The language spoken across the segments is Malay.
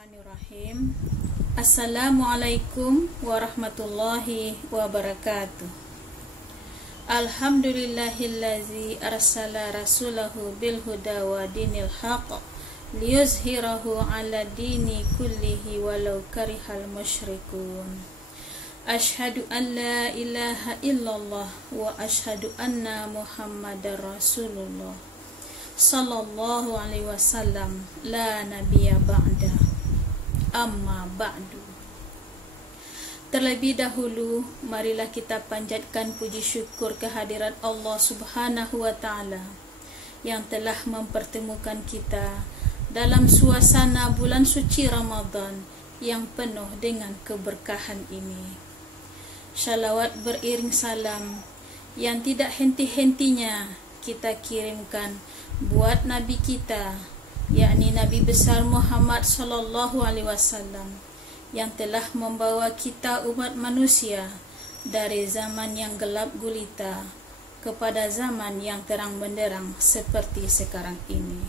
Bismillahirrahmanirrahim. Assalamualaikum warahmatullahi wabarakatuh. Alhamdulillahillazi arsala rasulahu bilhuda wa dinil haq liyuzhirahu ala dini kullihi walau karihal musyrikun. Ashhadu an la ilaha illallah wa ashhadu anna muhammadar rasulullah sallallahu alaihi wasallam la nabiyya ba'da. Amma ba'du. Terlebih dahulu marilah kita panjatkan puji syukur kehadirat Allah Subhanahu wa taala yang telah mempertemukan kita dalam suasana bulan suci Ramadan yang penuh dengan keberkahan ini. Shalawat beriring salam yang tidak henti-hentinya kita kirimkan buat Nabi kita, yakni Nabi besar Muhammad sallallahu alaihi wasallam, yang telah membawa kita umat manusia dari zaman yang gelap gulita kepada zaman yang terang benderang seperti sekarang ini.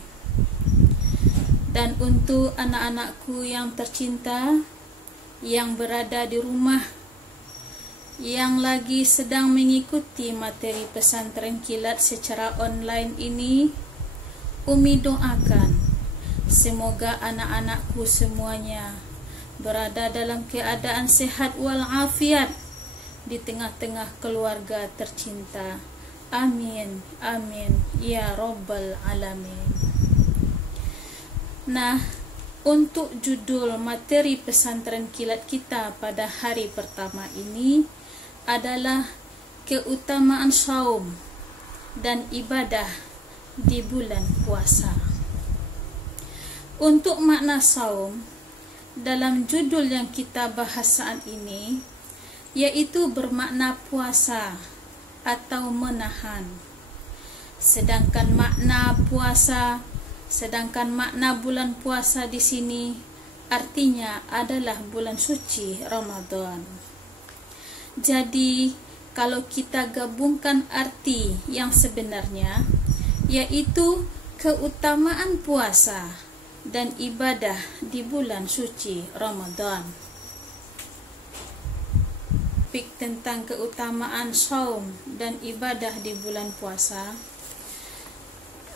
Dan untuk anak-anakku yang tercinta yang berada di rumah, yang lagi sedang mengikuti materi pesantren kilat secara online ini, Umi doakan semoga anak-anakku semuanya berada dalam keadaan sehat walafiat di tengah-tengah keluarga tercinta. Amin, amin, ya Rabbal Alamin. Nah, untuk judul materi pesantren kilat kita pada hari pertama ini adalah keutamaan saum dan ibadah di bulan puasa. Untuk makna saum dalam judul yang kita bahas saat ini, yaitu bermakna puasa atau menahan. Sedangkan makna bulan puasa di sini artinya adalah bulan suci Ramadan. Jadi, kalau kita gabungkan arti yang sebenarnya, yaitu keutamaan puasa dan ibadah di bulan suci Ramadan. Topik tentang keutamaan saum dan ibadah di bulan puasa,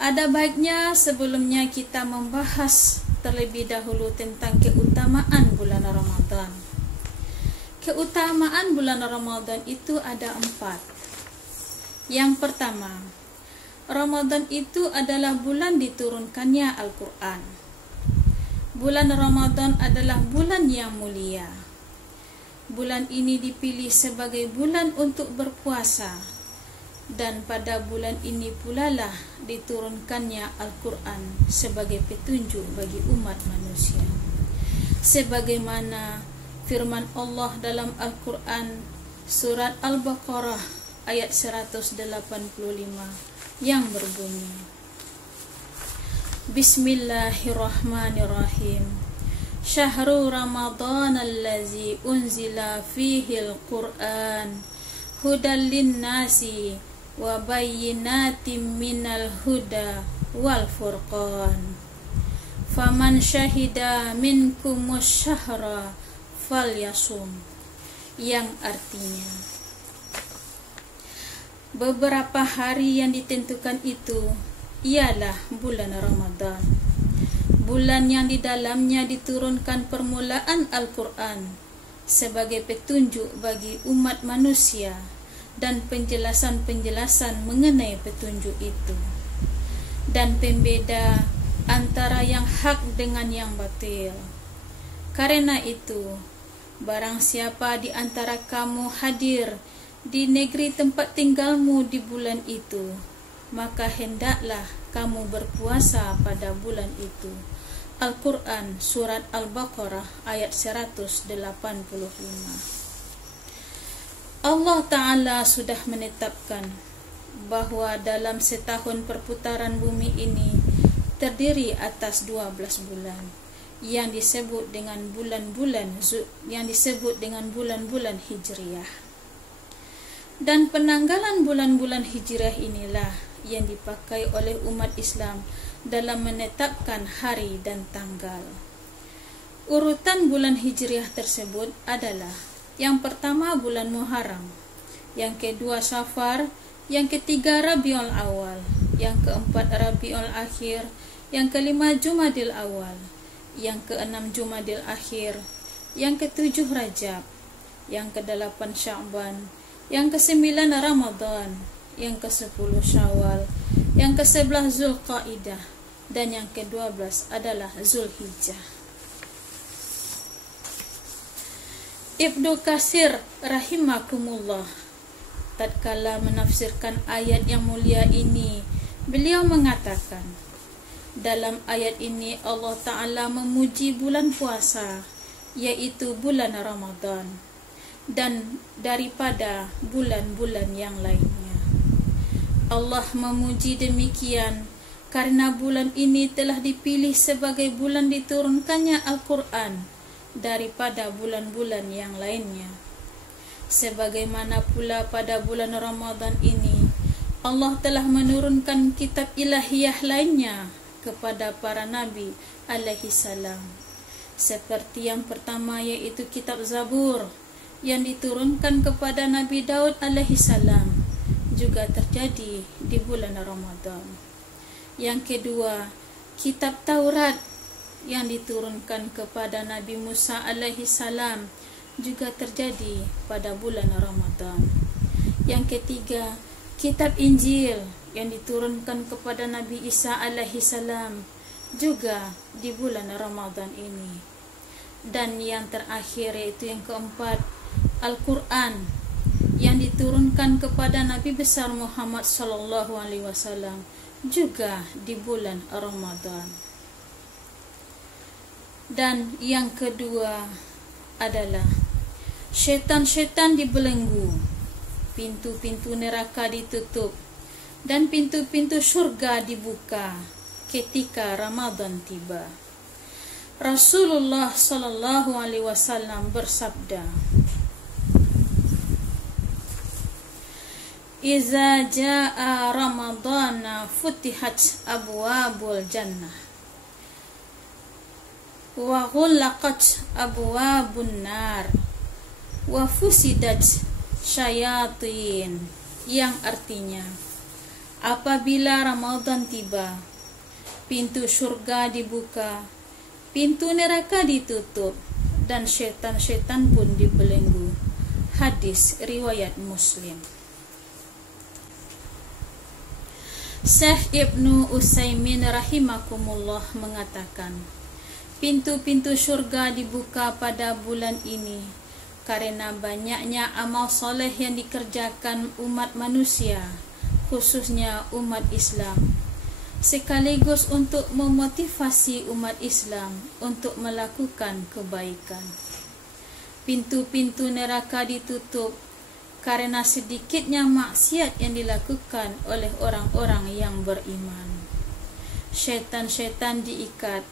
ada baiknya sebelumnya kita membahas terlebih dahulu tentang keutamaan bulan Ramadan. Keutamaan bulan Ramadan itu ada 4. Yang pertama, Ramadan itu adalah bulan diturunkannya Al-Quran. Bulan Ramadan adalah bulan yang mulia. Bulan ini dipilih sebagai bulan untuk berpuasa, dan pada bulan ini pula lah diturunkannya Al-Quran sebagai petunjuk bagi umat manusia. Sebagaimana firman Allah dalam Al-Quran surat Al-Baqarah ayat 185 yang berbunyi, Bismillahirrahmanirrahim. Syahrul Ramadan allazi unzila fihil Qur'an hudal linnasi wa bayyinatim minal huda wal furqan. Faman syahida minkumus syahra falyasum. Yang artinya, beberapa hari yang ditentukan itu ialah bulan Ramadan, bulan yang di dalamnya diturunkan permulaan Al-Quran sebagai petunjuk bagi umat manusia dan penjelasan-penjelasan mengenai petunjuk itu, dan pembeda antara yang hak dengan yang batil. Karena itu, barang siapa di antara kamu hadir di negeri tempat tinggalmu di bulan itu, maka hendaklah kamu berpuasa pada bulan itu. Al-Quran surat Al-Baqarah ayat 185. Allah Ta'ala sudah menetapkan bahwa dalam setahun perputaran bumi ini terdiri atas 12 bulan yang disebut dengan bulan-bulan Hijriah. Dan penanggalan bulan-bulan Hijriah inilah yang dipakai oleh umat Islam dalam menetapkan hari dan tanggal. Urutan bulan Hijriah tersebut adalah: yang pertama bulan Muharram, yang kedua Safar, yang ketiga Rabiul Awal, yang keempat Rabiul Akhir, yang kelima Jumadil Awal, yang keenam Jumadil Akhir, yang ketujuh Rajab, yang kedelapan Sya'ban, yang kesembilan Ramadan, yang ke-10 Syawal, yang ke-11 Zulqaidah, dan yang ke-12 adalah Zulhijjah. Ibnu Katsir rahimakumullah tatkala menafsirkan ayat yang mulia ini, beliau mengatakan, dalam ayat ini Allah Ta'ala memuji bulan puasa, yaitu bulan Ramadan, dan daripada bulan-bulan yang lainnya. Allah memuji demikian karena bulan ini telah dipilih sebagai bulan diturunkannya Al-Quran daripada bulan-bulan yang lainnya. Sebagaimana pula pada bulan Ramadan ini Allah telah menurunkan kitab ilahiyah lainnya kepada para nabi alaihi salam, seperti yang pertama yaitu kitab Zabur yang diturunkan kepada Nabi Daud alaihi salam, juga terjadi di bulan Ramadan. Yang kedua, kitab Taurat yang diturunkan kepada Nabi Musa alaihi salam, juga terjadi pada bulan Ramadan. Yang ketiga, kitab Injil yang diturunkan kepada Nabi Isa alaihi salam, juga di bulan Ramadan ini. Dan yang terakhir yaitu yang keempat, Al-Quran yang diturunkan kepada Nabi besar Muhammad sallallahu alaihi wasallam, juga di bulan Ramadan. Dan yang kedua adalah syaitan-syaitan dibelenggu, pintu-pintu neraka ditutup, dan pintu-pintu syurga dibuka ketika Ramadan tiba. Rasulullah sallallahu alaihi wasallam bersabda, "Iza jaa Ramadana futihat abwabul jannah wa ghulaqat abwabun nar wa fusidat syayatin," yang artinya, apabila Ramadan tiba, pintu surga dibuka, pintu neraka ditutup, dan syaitan-syaitan pun dibelenggu. Hadis riwayat Muslim. Syekh Ibnu Utsaimin rahimakumullah mengatakan, pintu-pintu syurga dibuka pada bulan ini karena banyaknya amal soleh yang dikerjakan umat manusia, khususnya umat Islam, sekaligus untuk memotivasi umat Islam untuk melakukan kebaikan. Pintu-pintu neraka ditutup karena sedikitnya maksiat yang dilakukan oleh orang-orang yang beriman. Syaitan-syaitan diikat,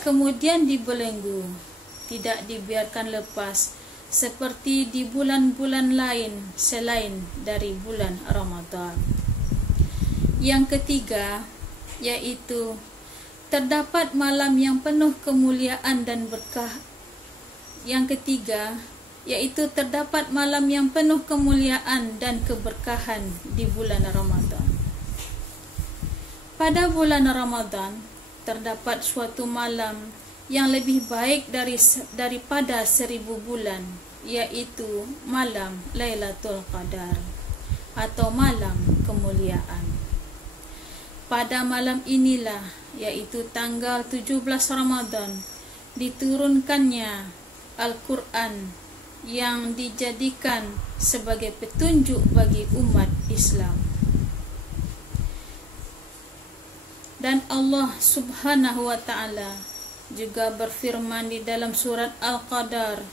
kemudian dibelenggu, tidak dibiarkan lepas seperti di bulan-bulan lain selain dari bulan Ramadan. Yang ketiga yaitu terdapat malam yang penuh kemuliaan dan berkah. Yang ketiga yaitu terdapat malam yang penuh kemuliaan dan keberkahan di bulan Ramadan. Pada bulan Ramadan terdapat suatu malam yang lebih baik daripada 1000 bulan, yaitu malam Lailatul Qadar atau malam kemuliaan. Pada malam inilah, yaitu tanggal 17 Ramadan, diturunkannya Al-Quran yang dijadikan sebagai petunjuk bagi umat Islam. Dan Allah Subhanahu wa ta'ala juga berfirman di dalam surat Al-Qadar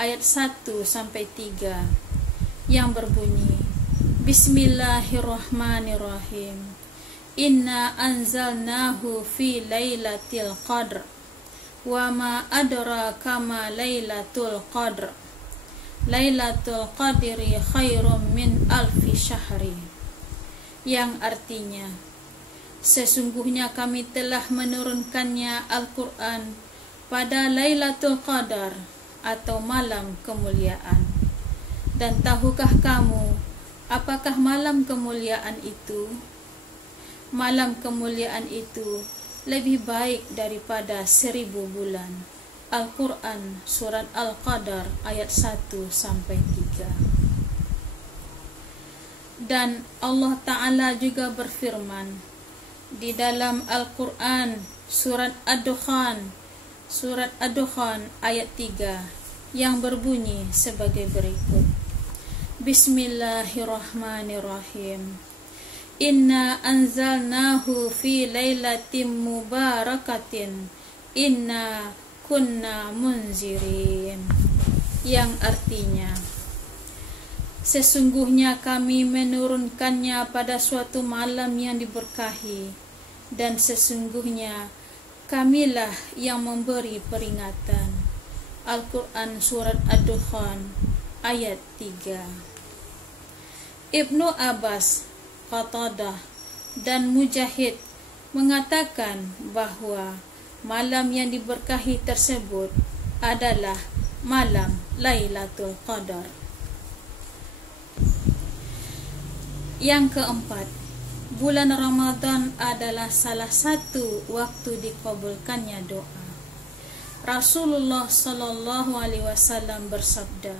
ayat 1-3 yang berbunyi, Bismillahirrahmanirrahim. Inna anzalnahu fi lailatul qadr wa ma adraka ma lailatul qadr. Lailatul qadri khairum min alfi syahri. Yang artinya, sesungguhnya kami telah menurunkannya Al-Quran pada Lailatul Qadar atau malam kemuliaan. Dan tahukah kamu apakah malam kemuliaan itu? Malam kemuliaan itu lebih baik daripada 1000 bulan. Al-Quran Surat Al-Qadar ayat 1-3. Dan Allah Ta'ala juga berfirman di dalam Al-Quran Surat Ad-Dukhan ayat 3 yang berbunyi sebagai berikut. Bismillahirrahmanirrahim. Inna anzalnahu fi lailatin mubarakatin inna kunna munzirin, yang artinya sesungguhnya kami menurunkannya pada suatu malam yang diberkahi, dan sesungguhnya kamilah yang memberi peringatan. Al-Quran Surat Ad-Dukhan ayat 3. Ibnu Abbas, Qatadah, dan Mujahid mengatakan bahwa malam yang diberkahi tersebut adalah malam Lailatul Qadar. Yang keempat, bulan Ramadan adalah salah satu waktu dikabulkannya doa. Rasulullah sallallahu alaihi wasallam bersabda,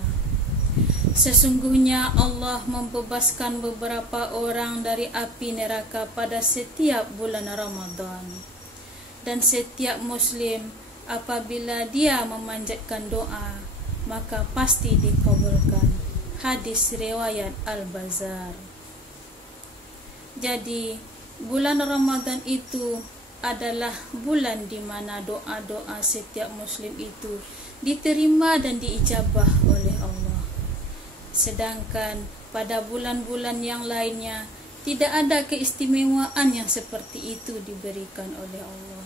sesungguhnya Allah membebaskan beberapa orang dari api neraka pada setiap bulan Ramadan. Dan setiap Muslim apabila dia memanjatkan doa, maka pasti dikabulkan. Hadis riwayat Al-Bazzar. Jadi bulan Ramadan itu adalah bulan di mana doa-doa setiap Muslim itu diterima dan diijabah oleh Allah. Sedangkan pada bulan-bulan yang lainnya tidak ada keistimewaan yang seperti itu diberikan oleh Allah.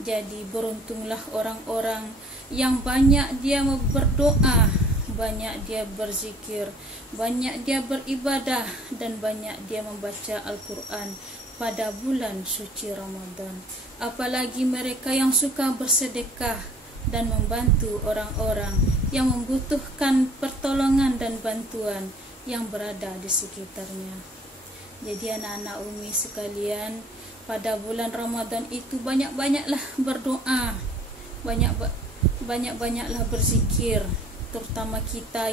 Jadi beruntunglah orang-orang yang banyak dia berdoa, banyak dia berzikir, banyak dia beribadah, dan banyak dia membaca Al-Quran pada bulan suci Ramadan. Apalagi mereka yang suka bersedekah dan membantu orang-orang yang membutuhkan pertolongan dan bantuan yang berada di sekitarnya. Jadi anak-anak Umi sekalian, pada bulan Ramadan itu banyak-banyaklah berdoa, banyak-banyaklah berzikir, terutama kita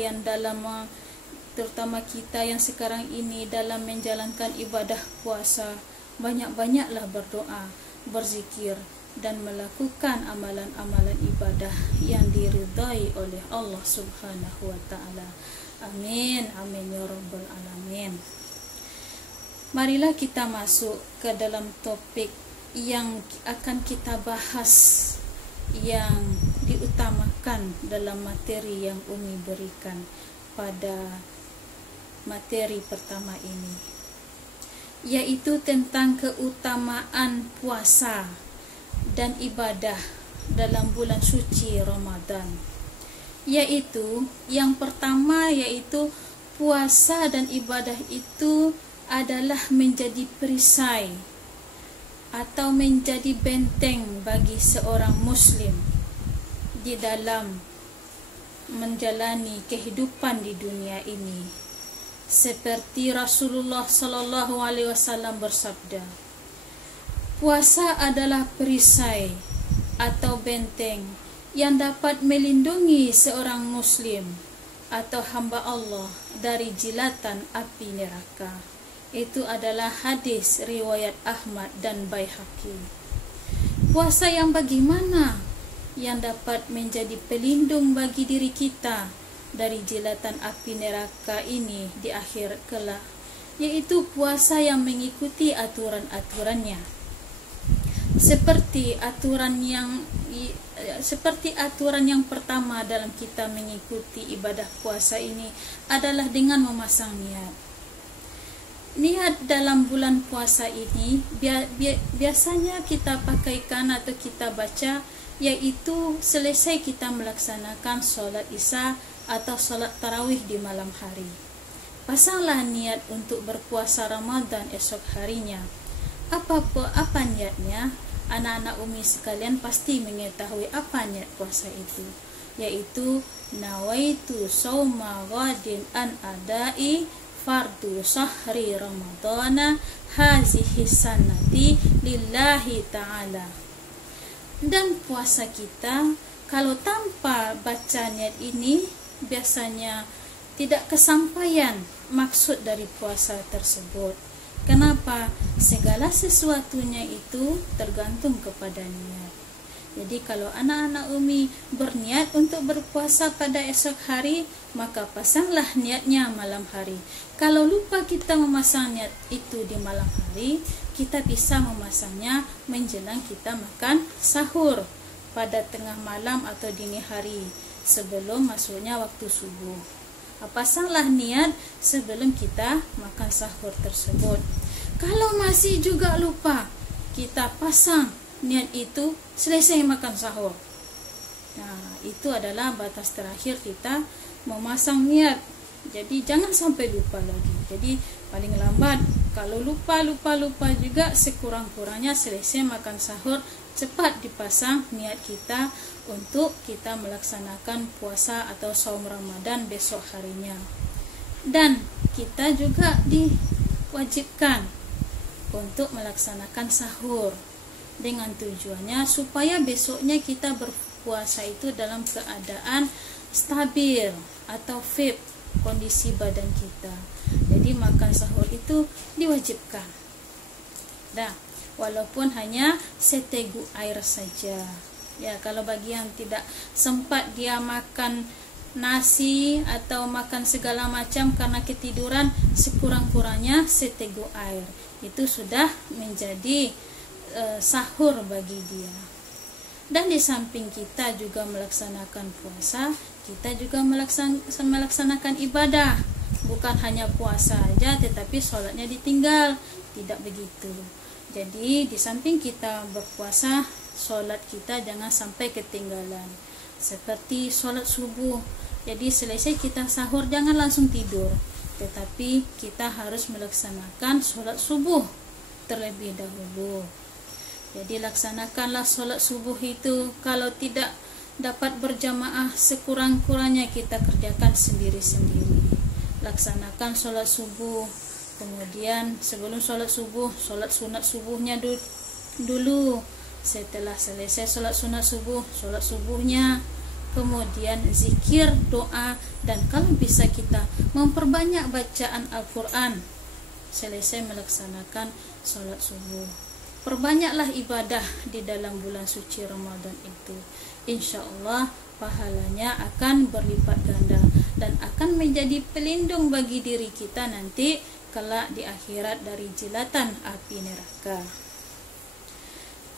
yang sekarang ini dalam menjalankan ibadah puasa, banyak-banyaklah berdoa, berzikir, dan melakukan amalan-amalan ibadah yang diridai oleh Allah Subhanahu wa Ta'ala. Amin, amin ya rabbal alamin. Marilah kita masuk ke dalam topik yang akan kita bahas, yang diutamakan dalam materi yang Umi berikan pada materi pertama ini, yaitu tentang keutamaan puasa dan ibadah dalam bulan suci Ramadan. Yaitu yang pertama, yaitu puasa dan ibadah itu adalah menjadi perisai atau menjadi benteng bagi seorang Muslim di dalam menjalani kehidupan di dunia ini. Seperti Rasulullah sallallahu alaihi wasallam bersabda, puasa adalah perisai atau benteng yang dapat melindungi seorang Muslim atau hamba Allah dari jilatan api neraka. Itu adalah hadis riwayat Ahmad dan Baihaqi. Puasa yang bagaimana yang dapat menjadi pelindung bagi diri kita dari jilatan api neraka ini di akhir kelak, yaitu puasa yang mengikuti aturan-aturannya. Seperti aturan yang pertama dalam kita mengikuti ibadah puasa ini adalah dengan memasang niat. Niat dalam bulan puasa ini biasanya kita pakaikan atau kita baca, yaitu selesai kita melaksanakan solat isya atau solat tarawih di malam hari. Pasanglah niat untuk berpuasa Ramadan esok harinya. Apa niatnya? anak-anak Umi sekalian pasti mengetahui apa niat puasa itu, yaitu nawaitu sauma ghadin an adai fardu sahri ramadana hazihi sanati lillahi ta'ala. Dan puasa kita kalau tanpa baca niat ini biasanya tidak kesampaian maksud dari puasa tersebut. Kenapa? Segala sesuatunya itu tergantung kepada niat. Jadi kalau anak-anak Umi berniat untuk berpuasa pada esok hari, maka pasanglah niatnya malam hari. Kalau lupa kita memasang niat itu di malam hari, kita bisa memasangnya menjelang kita makan sahur pada tengah malam atau dini hari sebelum masuknya waktu subuh. Pasanglah niat sebelum kita makan sahur tersebut. Kalau masih juga lupa, kita pasang niat itu selesai makan sahur. Nah, itu adalah batas terakhir kita memasang niat. Jadi jangan sampai lupa lagi. Jadi paling lambat kalau lupa juga, sekurang-kurangnya selesai makan sahur cepat dipasang niat kita untuk kita melaksanakan puasa atau saum Ramadan besok harinya. Dan kita juga diwajibkan untuk melaksanakan sahur dengan tujuannya supaya besoknya kita berpuasa itu dalam keadaan stabil atau fit kondisi badan kita. Jadi makan sahur itu diwajibkan. Nah, walaupun hanya seteguk air saja. Ya, kalau bagi yang tidak sempat dia makan nasi atau makan segala macam karena ketiduran, sekurang-kurangnya seteguk air itu sudah menjadi sahur bagi dia. Dan di samping kita juga melaksanakan puasa, kita juga melaksanakan ibadah. Bukan hanya puasa saja, tetapi sholatnya ditinggal. Tidak begitu. Jadi di samping kita berpuasa, sholat kita jangan sampai ketinggalan. Seperti sholat subuh. Jadi selesai kita sahur jangan langsung tidur, tetapi kita harus melaksanakan sholat subuh terlebih dahulu. Jadi laksanakanlah sholat subuh itu. Kalau tidak dapat berjamaah, sekurang-kurangnya kita kerjakan sendiri-sendiri. Laksanakan sholat subuh. Kemudian sebelum sholat subuh, sholat sunat subuhnya dulu. Setelah selesai sholat sunat subuh, sholat subuhnya. Kemudian zikir, doa, dan kalau bisa kita memperbanyak bacaan Al-Quran selesai melaksanakan sholat subuh. Perbanyaklah ibadah di dalam bulan suci Ramadan itu. Insya Allah pahalanya akan berlipat ganda dan akan menjadi pelindung bagi diri kita nanti kelak di akhirat dari jilatan api neraka.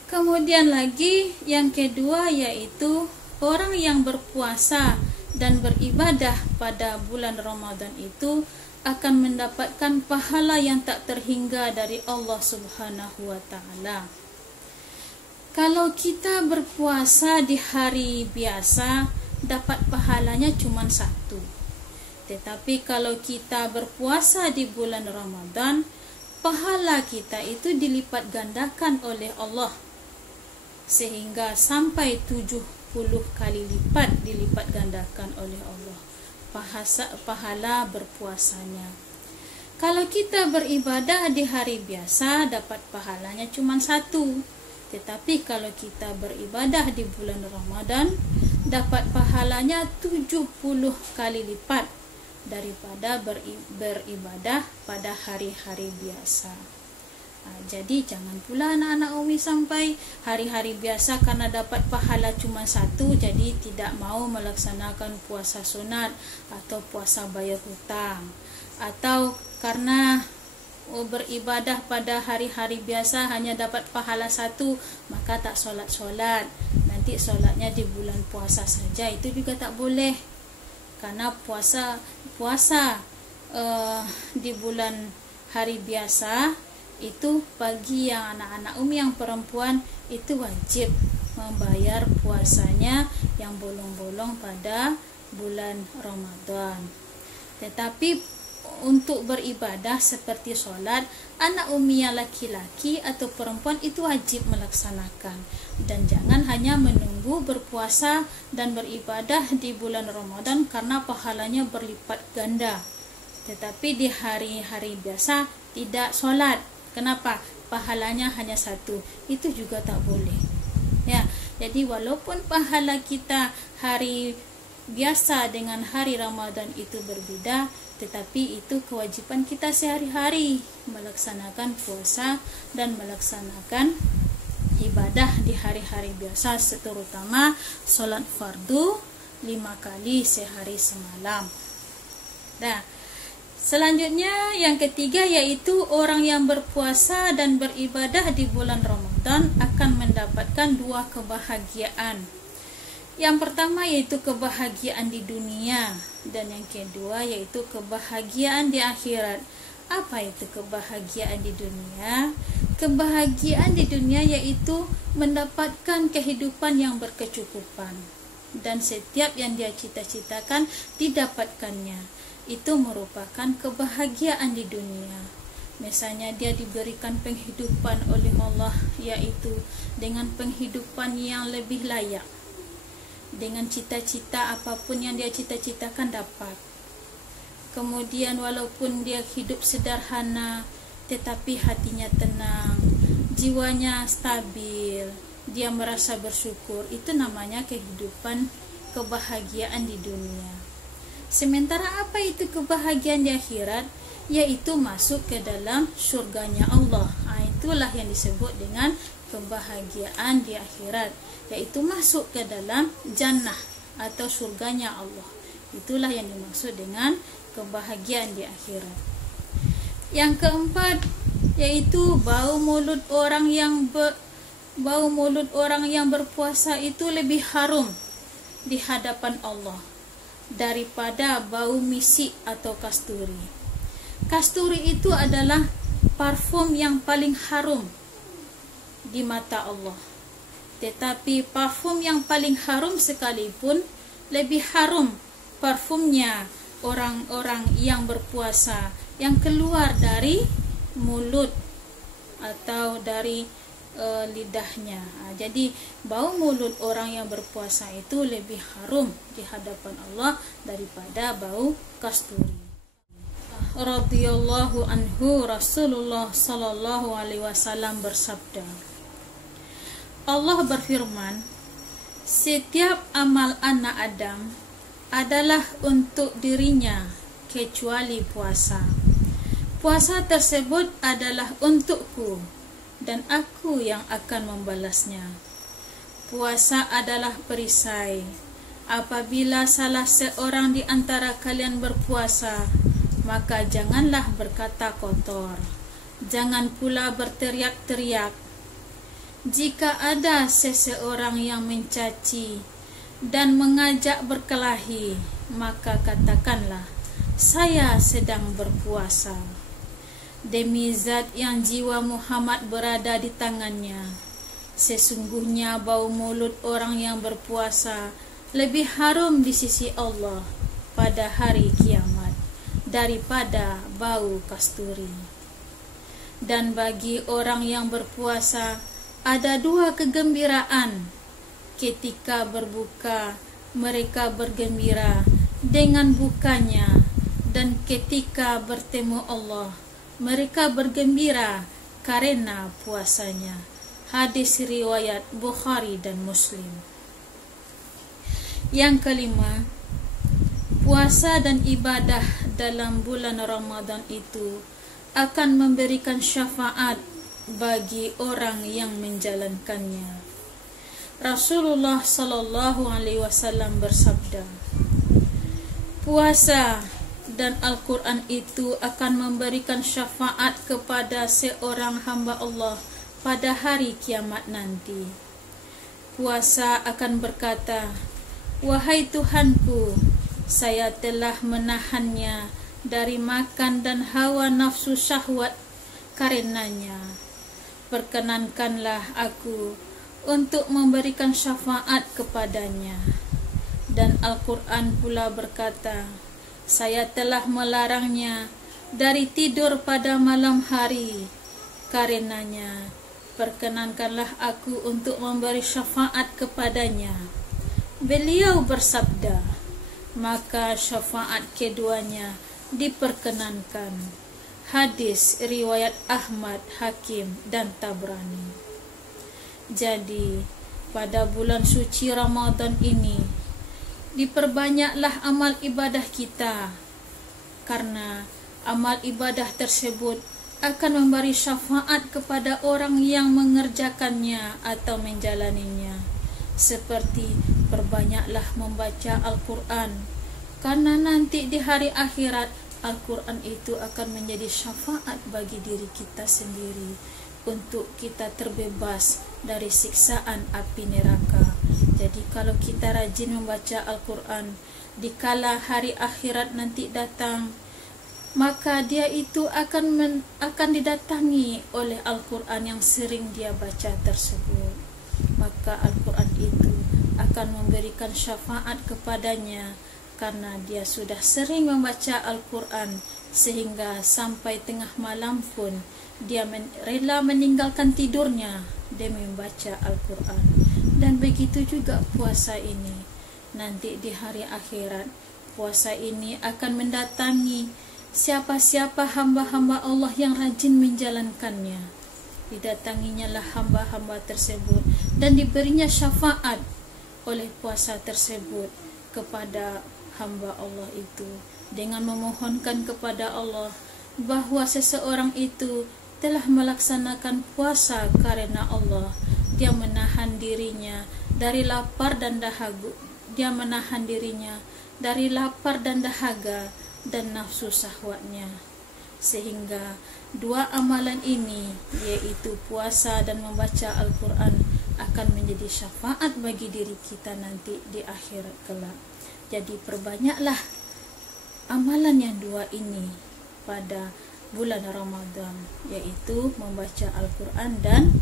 Kemudian lagi yang kedua, yaitu orang yang berpuasa dan beribadah pada bulan Ramadan itu akan mendapatkan pahala yang tak terhingga dari Allah Subhanahu wa ta'ala. Kalau kita berpuasa di hari biasa, dapat pahalanya cuma satu. Tetapi kalau kita berpuasa di bulan Ramadan, pahala kita itu dilipat gandakan oleh Allah, sehingga sampai 70 kali lipat dilipat gandakan oleh Allah pahala berpuasanya. Kalau kita beribadah di hari biasa, dapat pahalanya cuma satu. Tetapi kalau kita beribadah di bulan Ramadan, dapat pahalanya 70 kali lipat daripada beribadah pada hari-hari biasa. Jadi jangan pula anak-anak Umi sampai hari-hari biasa karena dapat pahala cuma satu, jadi tidak mau melaksanakan puasa sunat atau puasa bayar hutang, atau karena beribadah pada hari-hari biasa hanya dapat pahala satu, maka tak solat-solat, nanti solatnya di bulan puasa saja. Itu juga tak boleh, karena puasa di bulan hari biasa itu bagi yang anak-anak Umi yang perempuan itu wajib membayar puasanya yang bolong-bolong pada bulan Ramadan. Tetapi untuk beribadah seperti solat, anak ummiyah laki-laki atau perempuan itu wajib melaksanakan. Dan jangan hanya menunggu berpuasa dan beribadah di bulan Ramadan karena pahalanya berlipat ganda. Tetapi di hari-hari biasa tidak solat. Kenapa? Pahalanya hanya satu. Itu juga tak boleh. Ya, jadi walaupun pahala kita hari biasa dengan hari Ramadan itu berbeda, tetapi itu kewajiban kita sehari-hari melaksanakan puasa dan melaksanakan ibadah di hari-hari biasa, terutama solat fardu 5 kali sehari semalam. Nah, selanjutnya yang ketiga yaitu orang yang berpuasa dan beribadah di bulan Ramadan akan mendapatkan 2 kebahagiaan. Yang pertama yaitu kebahagiaan di dunia, dan yang kedua yaitu kebahagiaan di akhirat. Apa itu kebahagiaan di dunia? Kebahagiaan di dunia yaitu mendapatkan kehidupan yang berkecukupan, dan setiap yang dia cita-citakan didapatkannya. Itu merupakan kebahagiaan di dunia. Misalnya dia diberikan penghidupan oleh Allah, yaitu dengan penghidupan yang lebih layak, dengan cita-cita apapun yang dia cita-citakan dapat. Kemudian walaupun dia hidup sederhana, tetapi hatinya tenang, jiwanya stabil, dia merasa bersyukur. Itu namanya kehidupan kebahagiaan di dunia. Sementara apa itu kebahagiaan di akhirat? Yaitu masuk ke dalam surganya Allah. Itulah yang disebut dengan kebahagiaan di akhirat, yaitu masuk ke dalam jannah atau surganya Allah. Itulah yang dimaksud dengan kebahagiaan di akhirat. Yang keempat yaitu bau mulut orang yang berpuasa itu lebih harum di hadapan Allah daripada bau misik atau kasturi. Kasturi itu adalah parfum yang paling harum di mata Allah. Tetapi parfum yang paling harum sekalipun lebih harum parfumnya orang-orang yang berpuasa yang keluar dari mulut atau dari lidahnya. Jadi bau mulut orang yang berpuasa itu lebih harum di hadapan Allah daripada bau kasturi. Radhiyallahu anhu, Rasulullah sallallahu alaihi wasallam bersabda, Allah berfirman, setiap amal anak Adam adalah untuk dirinya kecuali puasa. Puasa tersebut adalah untukku dan aku yang akan membalasnya. Puasa adalah perisai. Apabila salah seorang di antara kalian berpuasa, maka janganlah berkata kotor, jangan pula berteriak-teriak. Jika ada seseorang yang mencaci dan mengajak berkelahi, maka katakanlah, saya sedang berpuasa. Demi zat yang jiwa Muhammad berada di tangannya, sesungguhnya bau mulut orang yang berpuasa lebih harum di sisi Allah pada hari kiamat daripada bau kasturi. Dan bagi orang yang berpuasa ada 2 kegembiraan. Ketika berbuka, mereka bergembira dengan bukanya, dan ketika bertemu Allah, mereka bergembira karena puasanya. Hadis riwayat Bukhari dan Muslim. Yang kelima, puasa dan ibadah dalam bulan Ramadan itu akan memberikan syafaat bagi orang yang menjalankannya. Rasulullah sallallahu alaihi wasallam bersabda, puasa dan Al-Quran itu akan memberikan syafaat kepada seorang hamba Allah pada hari kiamat nanti. Puasa akan berkata, wahai Tuhanku, saya telah menahannya dari makan dan hawa nafsu syahwat karenanya. Perkenankanlah aku untuk memberikan syafaat kepadanya. Dan Al-Quran pula berkata, saya telah melarangnya dari tidur pada malam hari. Karenanya, perkenankanlah aku untuk memberi syafaat kepadanya. Beliau bersabda, maka syafaat keduanya diperkenankan. Hadis riwayat Ahmad, Hakim, dan Tabrani. Jadi, pada bulan suci Ramadan ini, diperbanyaklah amal ibadah kita, karena amal ibadah tersebut akan memberi syafaat kepada orang yang mengerjakannya atau menjalaninya. Seperti perbanyaklah membaca Al-Quran, karena nanti di hari akhirat Al-Quran itu akan menjadi syafaat bagi diri kita sendiri, untuk kita terbebas dari siksaan api neraka. Jadi kalau kita rajin membaca Al-Quran, dikala hari akhirat nanti datang, maka dia itu akan didatangi oleh Al-Quran yang sering dia baca tersebut. Maka Al-Quran itu akan memberikan syafaat kepadanya, karena dia sudah sering membaca Al-Quran, sehingga sampai tengah malam pun dia rela meninggalkan tidurnya demi membaca Al-Quran. Dan begitu juga puasa ini. Nanti di hari akhirat, puasa ini akan mendatangi siapa-siapa hamba-hamba Allah yang rajin menjalankannya. Didatanginya lah hamba-hamba tersebut dan diberinya syafaat oleh puasa tersebut kepada hamba Allah itu, dengan memohonkan kepada Allah bahwa seseorang itu telah melaksanakan puasa karena Allah. Dia menahan dirinya dari lapar dan dahaga. Dia menahan dirinya dari lapar dan dahaga dan nafsu syahwatnya. Sehingga dua amalan ini, yaitu puasa dan membaca Al-Quran, akan menjadi syafaat bagi diri kita nanti di akhirat kelak. Jadi perbanyaklah amalan yang dua ini pada bulan Ramadan, yaitu membaca Al-Quran dan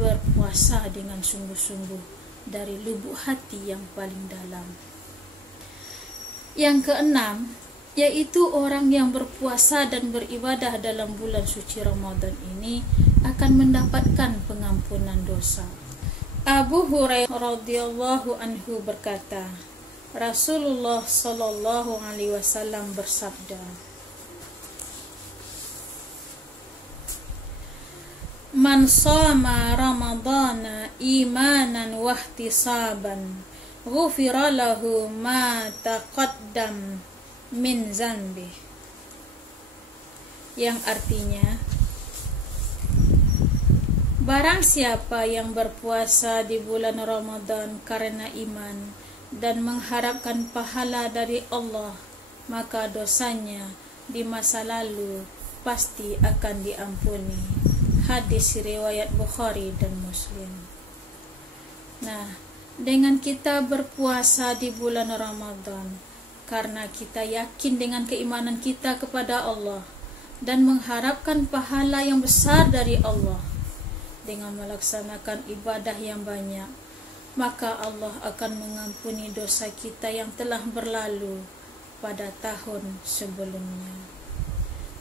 berpuasa dengan sungguh-sungguh dari lubuk hati yang paling dalam. Yang keenam, yaitu orang yang berpuasa dan beribadah dalam bulan suci Ramadan ini akan mendapatkan pengampunan dosa. Abu Hurairah radhiyallahu anhu berkata, Rasulullah sallallahu alaihi wasallam bersabda, Man shama Ramadana imanan wa ihtisaban, ghufira lahu ma taqaddam min zanbi. Yang artinya, barang siapa yang berpuasa di bulan Ramadan karena iman dan mengharapkan pahala dari Allah, maka dosanya di masa lalu pasti akan diampuni. Hadis riwayat Bukhari dan Muslim. Nah, dengan kita berpuasa di bulan Ramadan, karena kita yakin dengan keimanan kita kepada Allah dan mengharapkan pahala yang besar dari Allah, dengan melaksanakan ibadah yang banyak, maka Allah akan mengampuni dosa kita yang telah berlalu pada tahun sebelumnya.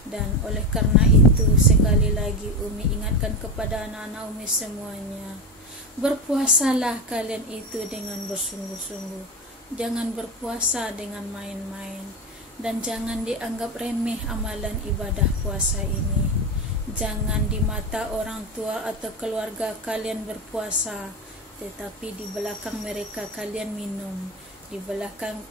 Dan oleh karena itu, sekali lagi Umi ingatkan kepada anak-anak Umi semuanya, berpuasalah kalian itu dengan bersungguh-sungguh. Jangan berpuasa dengan main-main, dan jangan dianggap remeh amalan ibadah puasa ini. Jangan di mata orang tua atau keluarga kalian berpuasa, tetapi di belakang mereka kalian minum, di belakang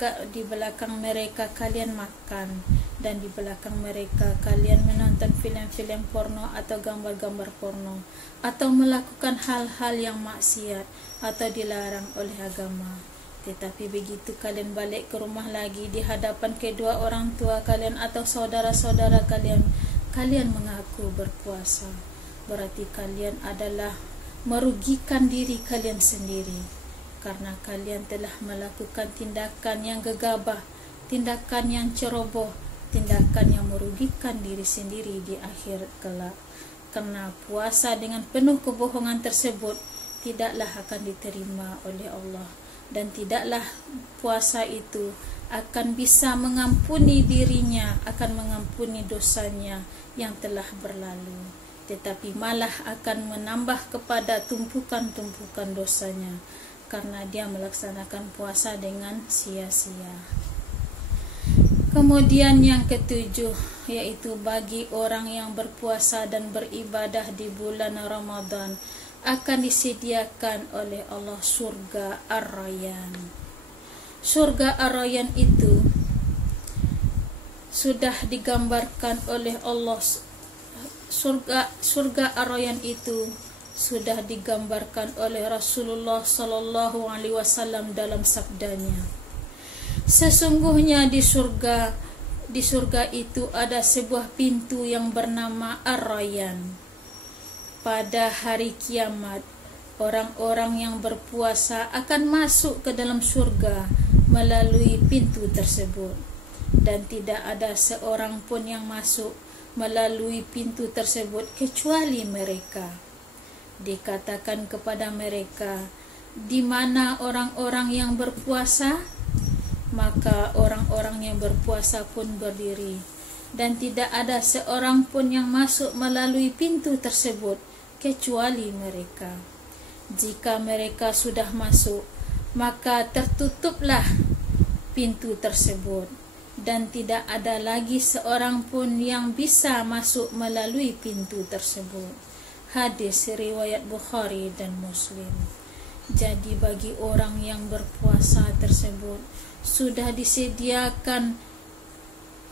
mereka kalian makan, dan di belakang mereka kalian menonton film-film porno atau gambar-gambar porno, atau melakukan hal-hal yang maksiat atau dilarang oleh agama. Tetapi begitu kalian balik ke rumah lagi, di hadapan kedua orang tua kalian atau saudara-saudara kalian, kalian mengaku berpuasa. Berarti kalian adalah merugikan diri kalian sendiri, karena kalian telah melakukan tindakan yang gegabah, tindakan yang ceroboh, tindakan yang merugikan diri sendiri di akhir kelak. Karena puasa dengan penuh kebohongan tersebut tidaklah akan diterima oleh Allah. dan tidaklah puasa itu akan bisa mengampuni dirinya, akan mengampuni dosanya yang telah berlalu, tetapi malah akan menambah kepada tumpukan-tumpukan dosanya karena dia melaksanakan puasa dengan sia-sia. Kemudian yang ketujuh, yaitu bagi orang yang berpuasa dan beribadah di bulan Ramadan akan disediakan oleh Allah surga Ar-Rayyan. Surga Ar-Rayyan itu sudah digambarkan oleh Allah. Surga Ar-Rayyan itu sudah digambarkan oleh Rasulullah sallallahu alaihi wasallam dalam sabdanya. Sesungguhnya di surga itu ada sebuah pintu yang bernama Ar-Rayyan. Pada hari kiamat, orang-orang yang berpuasa akan masuk ke dalam surga melalui pintu tersebut, dan tidak ada seorang pun yang masuk melalui pintu tersebut kecuali mereka. Dikatakan kepada mereka, di mana orang-orang yang berpuasa? Maka orang-orang yang berpuasa pun berdiri, dan tidak ada seorang pun yang masuk melalui pintu tersebut kecuali mereka. Jika mereka sudah masuk, maka tertutuplah pintu tersebut, dan tidak ada lagi seorang pun yang bisa masuk melalui pintu tersebut. Hadis riwayat Bukhari dan Muslim. Jadi bagi orang yang berpuasa tersebut sudah disediakan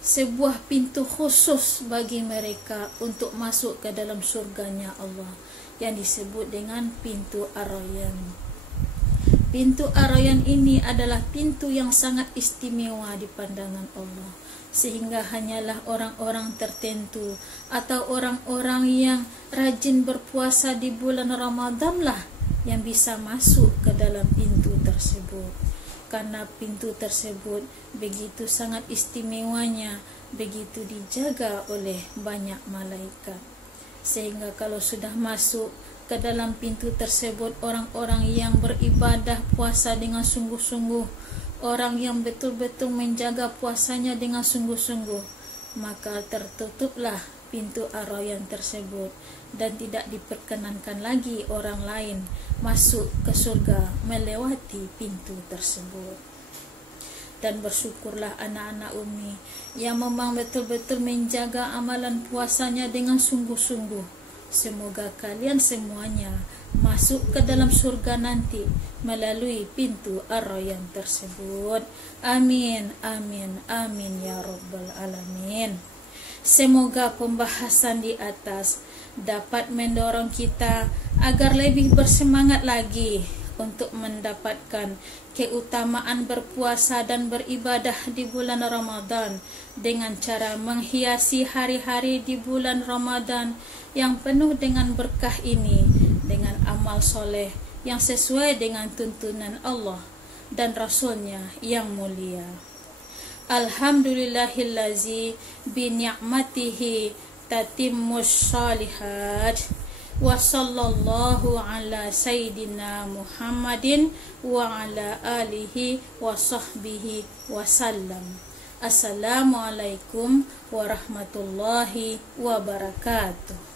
sebuah pintu khusus bagi mereka untuk masuk ke dalam surganya Allah, yang disebut dengan pintu Ar-Rayyan. Pintu Ar-Rayyan ini adalah pintu yang sangat istimewa di pandangan Allah, sehingga hanyalah orang-orang tertentu atau orang-orang yang rajin berpuasa di bulan Ramadan lah yang bisa masuk ke dalam pintu tersebut. Karena pintu tersebut begitu sangat istimewanya, begitu dijaga oleh banyak malaikat, sehingga kalau sudah masuk ke dalam pintu tersebut, orang-orang yang beribadah puasa dengan sungguh-sungguh, orang yang betul-betul menjaga puasanya dengan sungguh-sungguh, maka tertutuplah pintu Ar-Rayyan tersebut, dan tidak diperkenankan lagi orang lain masuk ke surga melewati pintu tersebut. Dan bersyukurlah anak-anak Umi yang memang betul-betul menjaga amalan puasanya dengan sungguh-sungguh. Semoga kalian semuanya masuk ke dalam surga nanti melalui pintu Ar-Rayyan tersebut. Amin, amin, amin ya Rabbal Alamin. Semoga pembahasan di atas dapat mendorong kita agar lebih bersemangat lagi untuk mendapatkan keutamaan berpuasa dan beribadah di bulan Ramadan dengan cara menghiasi hari-hari di bulan Ramadan yang penuh dengan berkah ini dengan amal soleh yang sesuai dengan tuntunan Allah dan Rasulnya yang mulia. Alhamdulillahillazi bi ni'matihi tatimmus shalihat. Wa sallallahu ala sayyidina Muhammadin wa ala alihi wa sahbihi wa sallam. Assalamualaikum warahmatullahi wabarakatuh.